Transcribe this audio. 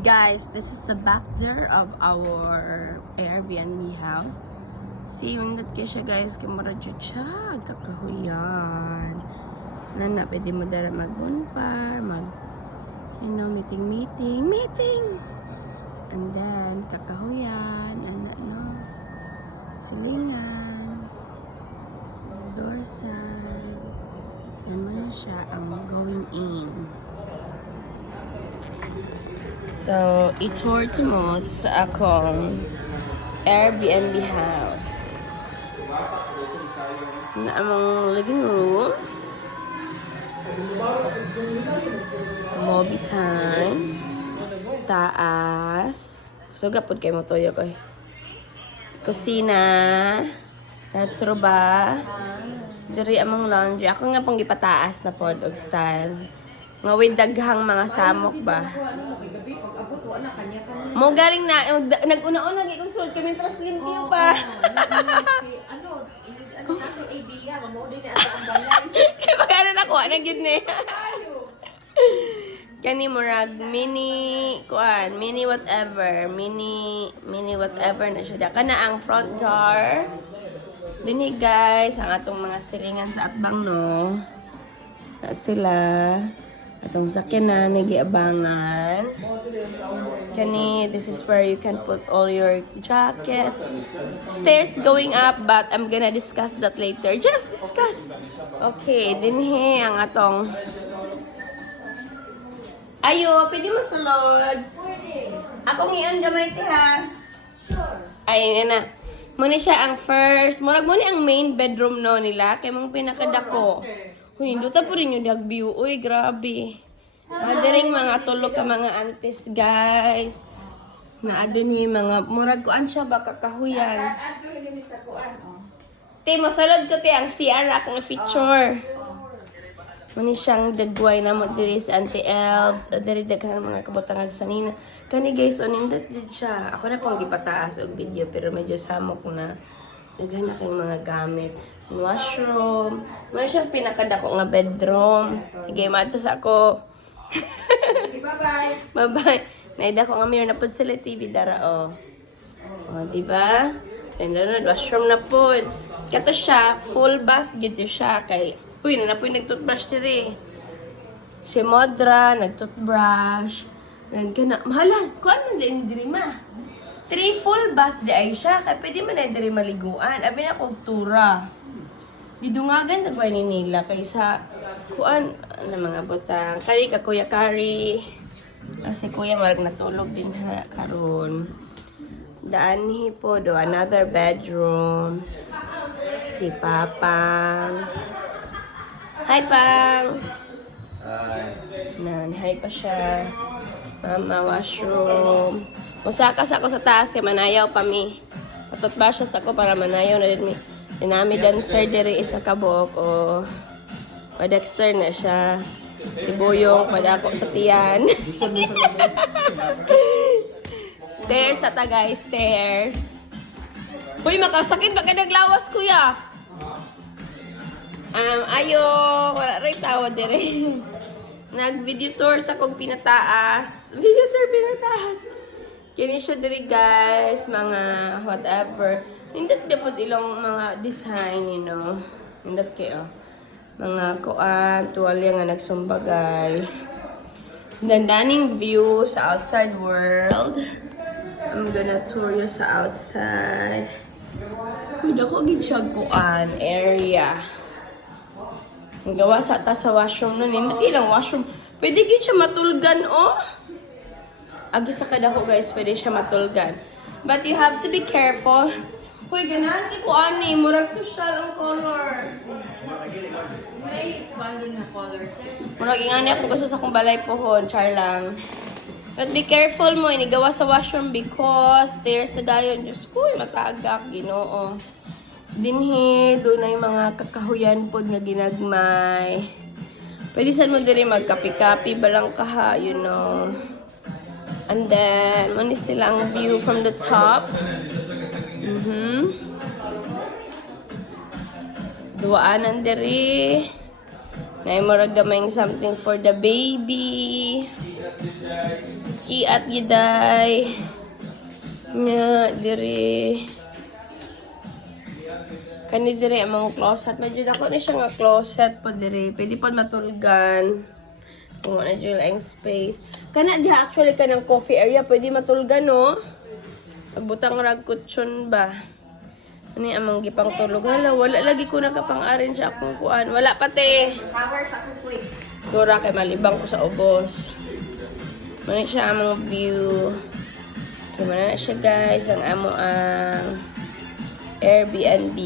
Guys, this is the back door of our Airbnb house. See, yung that siya guys, kamara dyan siya, kakahuyan. Nana, pwede mo dala mag-bonfire, meeting. And then, kakahuyan, silingan, door side. Yan mo na siya ang going in. So, i-tour to mo sa akong Airbnb house. Na among living room. Movie time. Taas. So, gapod kayo mo toyo ko. Kusina. That's roba. Diri among laundry. Ako nga pong gipataas na pod og style. Nga with daghang mga samok ba. Mo galing na nag-una-una gyud sulod kami tras limpyo pa. Kaya magkano na kuha na gyud ni. Kani murag mini whatever na siya. Kana ang front door. Dinhi guys, ang atong mga silingan sa atbang no. Na sila. Atong sakyan na nagiabangan. Kani, this is where you can put all your jacket. Stairs going up, but I'm gonna discuss that later. Just discuss! Okay, dinhi ang atong... Ayo, pwede mo sulod. Akong iyon gamay ti ha. Sure. Ay, na. Muna siya ang first. Murag muna ang main bedroom no nila. Kaya mong pinakadako. Hinduta po rin yung dag view. Uy, grabe. Nadiring mga tulog ka mga aunties, guys. Naado ni mga murag kuan siya ba kakahuyan. Te, masalod ko te ang CR na akong feature. Muni siyang dagway na mo diri sa Auntie Elves. Diri daghang mga kabutangag sanina. Kani guys, onindot jud siya. Ako na pong gipataas og video pero medyo samok na. Daghan na kayong mga gamit. Washroom. Muna siyang pinakadako nga bedroom. Sige, mato sa ako. Bye-bye. Bye-bye. Naida ko nga mayor na po sila TV dara, o. O, diba? And then, washroom na po. Kato siya, full bath dito siya. Kay, uy, na po yung nag-toothbrush diri. Si Modra, nag-toothbrush. Nagkana, mahala, kuan man din diri ma. 3 full bath di ay siya. Kaya pwede man na diri maliguan. Abi na kong tura. Didungagan nagway ni nila kaysa kuan na mga butang. Kari ka kuya kari. Kasi kuya marag natulog din ha karon. Daan ni po do another bedroom. Si Papang. Hi Pang. Hi. Hi pa siya. Mama washroom. Musakas ako sa taas kay manayaw pa mi. Patot ba siya sa ko para manayaw na din mi. Dinami dancer diri isa ka buok o pa-Dexter na siya. Si Boyong padako sa tiyan. Stairs ata guys, stairs. Uy, makasakit ba kay naglawas kuya? Ayo, wala rin tawa diri. Nag-video tour sa kong pinataas. Video tour pinataas. Kini siya diri guys, mga whatever. Nindot ba po ilang mga design, you know. Nindot kayo. Mga kuan, tuwalya nga nagsumbagay. Dandaning view sa outside world. I'm gonna tour you sa outside. Uy, dako gid siya kuan area. Ang gawa sa ta sa washroom na nindot ilang washroom. Pwede gid siya matulgan, oh. Agi sa kadako guys, pwede siya matulgan. But you have to be careful. Hoy, ganan ko ani, murag social ang color. May bando na color. Murag ingani ako gusto sa akong balay pohon, char lang. But be careful mo, inigawa sa washroom because stairs sa dayon. Diyos ko, matagak, Ginoo. Dinhi, doon na yung mga kakahuyan pod nga ginagmay. Pwede saan mo diri magkapi-kapi, balang kaha, you know. And then, manis nila ang view from the top. Duwaanan diri. Nay murag gamay something for the baby. Iat giday. Nya diri. Kani diri among closet. Medyo dako ni siya nga closet po diri. Pwede po matulgan. Kung ano dyan ang space. Kana diha actually kanang coffee area. Pwede matulgan no. Pagbutang rag kutsyon ba. Ani amang gipang tulog. Hala, wala lagi ko nakapang-arin sa akong kuan. Wala pati. Shower sa kukuy. Dura kay malibang ko sa ubos. Muna siya among view. Kaya na siya guys ang amo ang Airbnb.